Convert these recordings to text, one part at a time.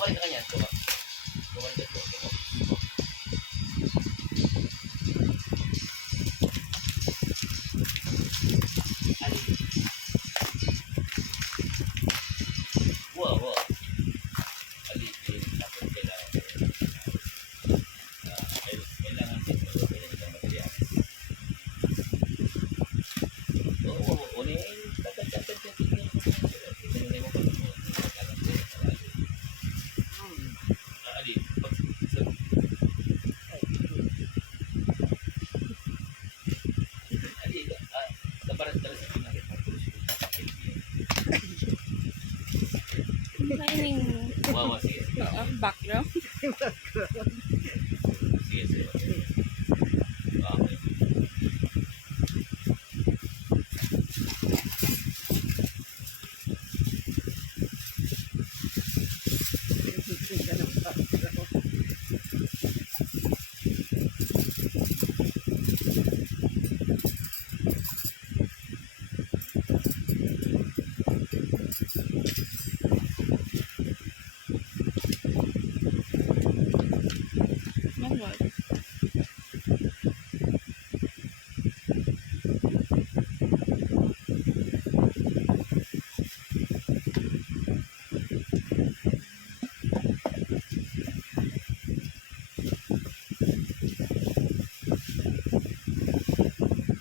ka rin sa kanya. Tuka. Tuka rin sa tuka. Wow, wow. Alipin. Tapos kailangan din ng material. Oo, unin. Tagal. Ali, pag Ali, dapat sa pinakit mo pulis ko sa akin. Mining. Wow, sige. Background. Sige. Okay. Manual.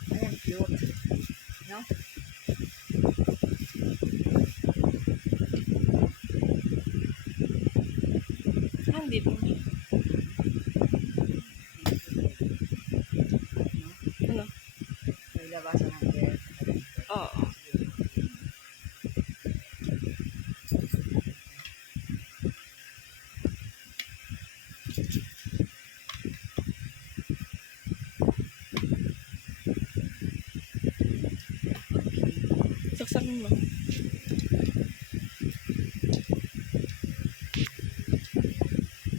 Ayan, cute. No? Dito. Ano? May labasan ng hair. Oo. Saksakin mo.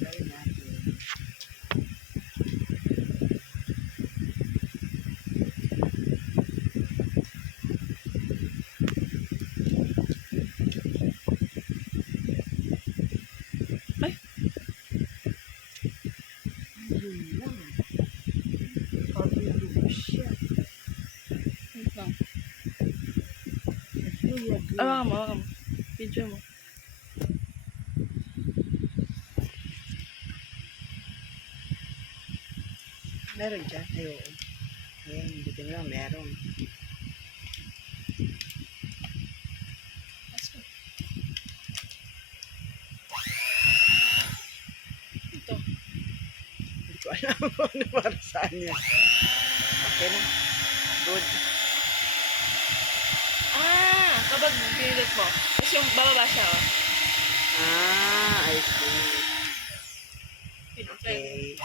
Gawin natin. Ay. Ayun lang. Pag-ilubo siya. Wait lang. Nagluwag lang. Awakan mo. Video mo. Meron dyan? Ay, oo. Ayan, buti na lang meron. Ito. Hindi ko alam kung ano para saan yan. Okay na. Good. Kapag pinindot mo. Tapos yung bababa siya, oh. I see. Pinindot. Okay.